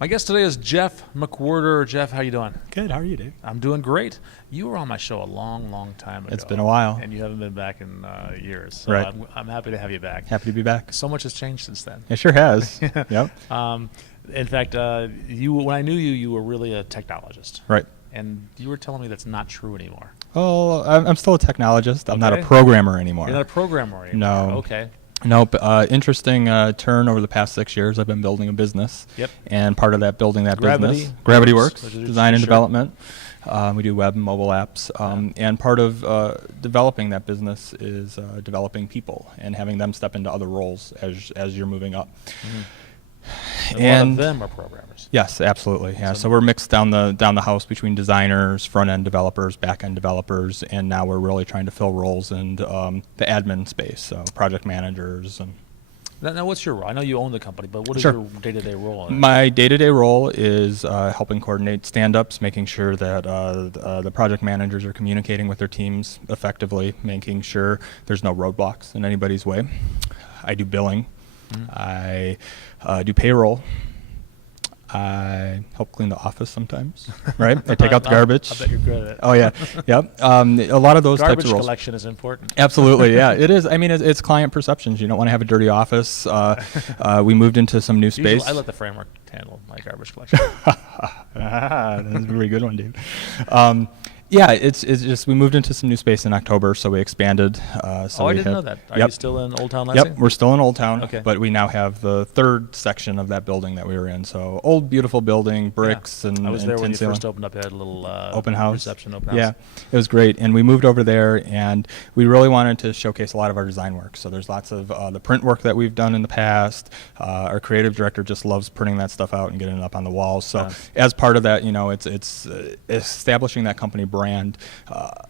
My guest today is Jeff McWherter. Jeff, how you doing? Good. How are you, Dave? I'm doing great. You were on my show a long, long time ago. It's been a while. And you haven't been back in years. So Right. I'm happy to have you back. Happy to be back. So much has changed since then. It sure has. Yep. In fact, when I knew you, you were really a technologist. Right. And you were telling me that's not true anymore. Oh, I'm still a technologist. I'm not a Okay. programmer anymore. You're not a programmer anymore. No. Okay. Nope. Interesting turn over the past 6 years. I've been building a business. Yep. And part of that building that Gravity business, Gravity Works, Works, which is- design and sure. development. We do web and mobile apps. And part of developing that business is developing people and having them step into other roles as you're moving up. Mm-hmm. And a lot of them are programmers. Yes, absolutely. Yeah. So- So we're mixed down the house between designers, front end developers, back end developers, and now we're really trying to fill roles in the admin space, so project managers and. Now, what's your role? I know you own the company, but what is Sure. your day-to-day role in it? My day-to-day role is helping coordinate stand-ups, making sure that the project managers are communicating with their teams effectively, making sure there's no roadblocks in anybody's way. I do billing. I do payroll. I help clean the office sometimes, right? I take out the garbage. I bet you're good at it. Oh yeah, yep. A lot of those Garbage types of roles. collection is important. Absolutely, yeah, it is. I mean, it's client perceptions. You don't want to have a dirty office. We moved into some new space. Usually I let the framework handle my garbage collection. That's a really good one, dude. Yeah, it's just we moved into some new space in October, so we expanded. So I we didn't have- know that. Are Yep. you still in Old Town Lansing? Yep, we're still in Old Town, Okay. but we now have the third section of that building that we were in. So old, beautiful building, bricks and I was there and when tin you ceiling. first opened up. You had a little Open house. reception, open house. Yeah, it was great. And we moved over there, and we really wanted to showcase a lot of our design work. So there's lots of the print work that we've done in the past. Our creative director just loves printing that stuff out and getting it up on the walls. So Yeah. as part of that, it's establishing that company brand.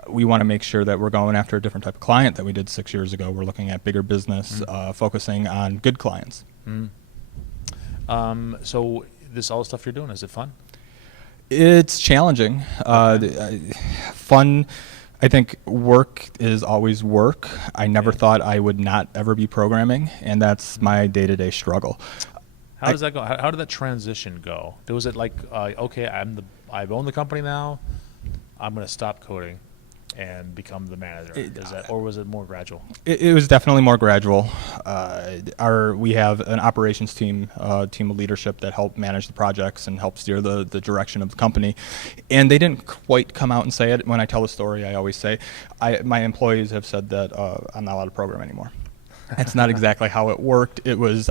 We want to make sure that we're going after a different type of client that we did 6 years ago. We're looking at bigger business, focusing on good clients. So this all the stuff you're doing, is it fun? It's challenging. Fun. I think work is always work. I never thought I would not ever be programming, and that's my day-to-day struggle. How does that go? How did that transition go? Was it like, okay, I own the company now, I'm going to stop coding and become the manager? Or was it more gradual? It was definitely more gradual. We have an operations team, team of leadership that help manage the projects and help steer the direction of the company. And they didn't quite come out and say it. When I tell the story, I always say, my employees have said that I'm not allowed to program anymore. That's not exactly how it worked.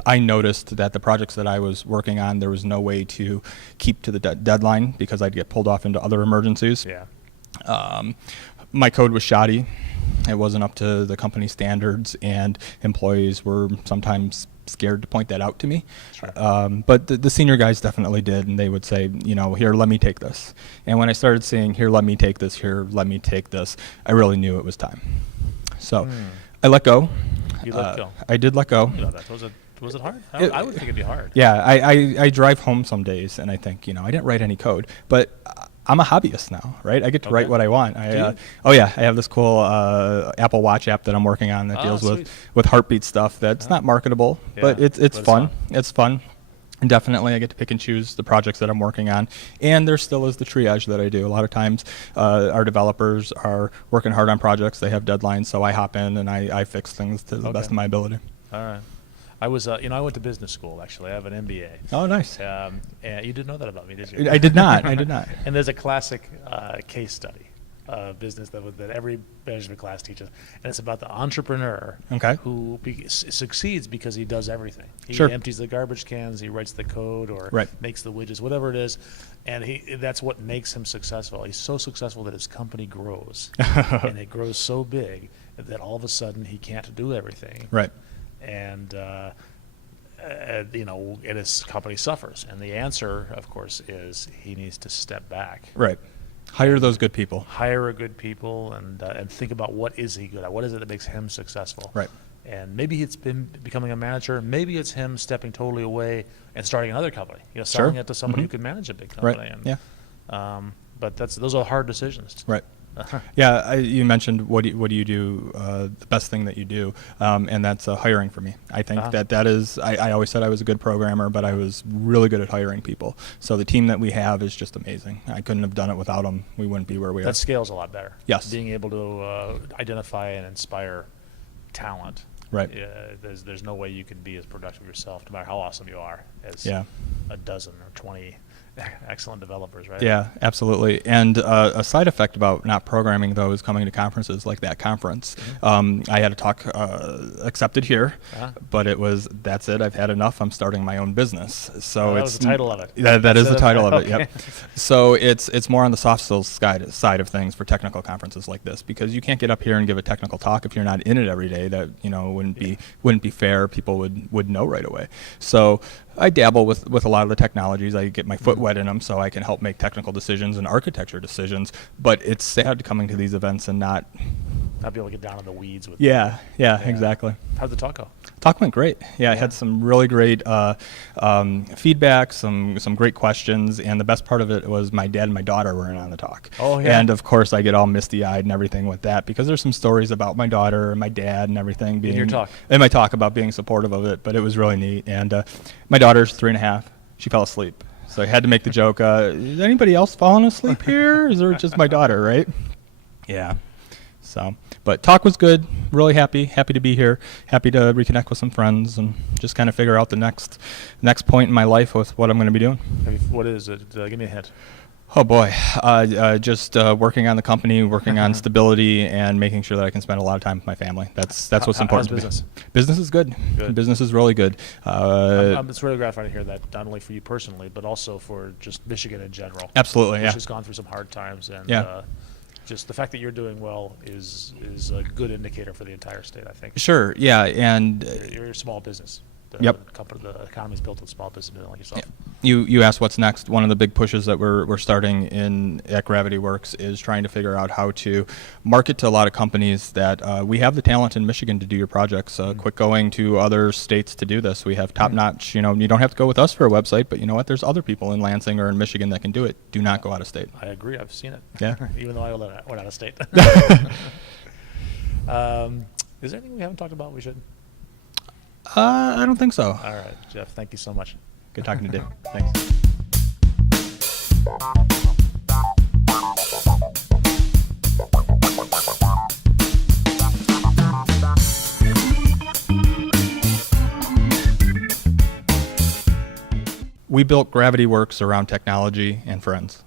I noticed that the projects that I was working on, there was no way to keep to the deadline because I'd get pulled off into other emergencies. Yeah. My code was shoddy. It wasn't up to the company standards, and employees were sometimes scared to point that out to me. Sure. But the senior guys definitely did, and they would say, here, let me take this. And when I started saying, here, let me take this, here, let me take this, I really knew it was time. So I let go. You let go. I did let go. You know that. Was it hard? I would think it'd be hard. Yeah, I drive home some days, and I think, I didn't write any code, but I'm a hobbyist now, right? I get to write what I want. Oh yeah, I have this cool Apple Watch app that I'm working on that deals with heartbeat stuff. That's not marketable, but it's fun. It's fun. And definitely, I get to pick and choose the projects that I'm working on. And there still is the triage that I do. A lot of times, our developers are working hard on projects. They have deadlines, so I hop in and I fix things to the best of my ability. All right. I was, I went to business school, actually. I have an MBA. Oh, nice. And you didn't know that about me, did you? I did not. I did not. And there's a classic case study business that every management class teaches, and it's about the entrepreneur who succeeds because he does everything. He empties the garbage cans, he writes the code, or makes the widgets, whatever it is, and that's what makes him successful. He's so successful that his company grows, and it grows so big that all of a sudden he can't do everything. Right. And and his company suffers. And the answer, of course, is he needs to step back. Right. Hire those good people. Hire a good people and think about what is he good at. What is it that makes him successful? Right. And maybe it's been becoming a manager. Maybe it's him stepping totally away and starting another company. Selling it to somebody who can manage a big company. Right. And, but those are hard decisions. Right. Yeah, you mentioned what do you do, the best thing that you do, and that's hiring for me. I think that is, I always said I was a good programmer, but I was really good at hiring people. So the team that we have is just amazing. I couldn't have done it without them. We wouldn't be where we are. That scales a lot better. Yes. Being able to identify and inspire talent. Right. There's no way you can be as productive yourself, no matter how awesome you are, as a dozen or 20 excellent developers, right? Yeah, absolutely. And a side effect about not programming, though, is coming to conferences like that conference. Mm-hmm. I had a talk accepted here, but that's it. I've had enough. I'm starting my own business. So that was the title of it. That is the title of it. Yep. So it's more on the soft skills side of things for technical conferences like this, because you can't get up here and give a technical talk if you're not in it every day. That wouldn't be fair. People would know right away. So I dabble with a lot of the technologies. I get my foot wet in them, so I can help make technical decisions and architecture decisions. But it's sad coming to these events and not be able to get down in the weeds with. Yeah, exactly. How'd the talk go? Talk went great. Yeah, I had some really great feedback, some great questions, and the best part of it was my dad and my daughter were in on the talk. Oh yeah. And of course, I get all misty-eyed and everything with that, because there's some stories about my daughter and my dad and everything being in your talk. In my talk about being supportive of it, but it was really neat. And my daughter's 3.5. She fell asleep, so I had to make the joke. Is anybody else falling asleep here? Is it just my daughter? Right? Yeah. So, but talk was good. Really happy to be here. Happy to reconnect with some friends and just kind of figure out the next point in my life with what I'm going to be doing. What is it? Give me a hint. Oh boy, just working on the company, working on stability, and making sure that I can spend a lot of time with my family. That's what's important to me. Business is good. Business is really good. It's really gratifying to hear that, not only for you personally, but also for just Michigan in general. Absolutely, which has gone through some hard times, and just the fact that you're doing well is a good indicator for the entire state, I think. Sure, yeah, and you're a small business. The economy is built on small businesses like yourself. You asked what's next. One of the big pushes that we're starting at Gravity Works is trying to figure out how to market to a lot of companies that we have the talent in Michigan to do your projects. Quit going to other states to do this. We have top-notch. You don't have to go with us for a website, but you know what? There's other people in Lansing or in Michigan that can do it. Do not go out of state. I agree. I've seen it. Yeah. Even though I went out of state. Is there anything we haven't talked about we should? I don't think so. All right, Jeff, thank you so much. Good talking to Dave. Thanks. We built Gravity Works around technology and friends.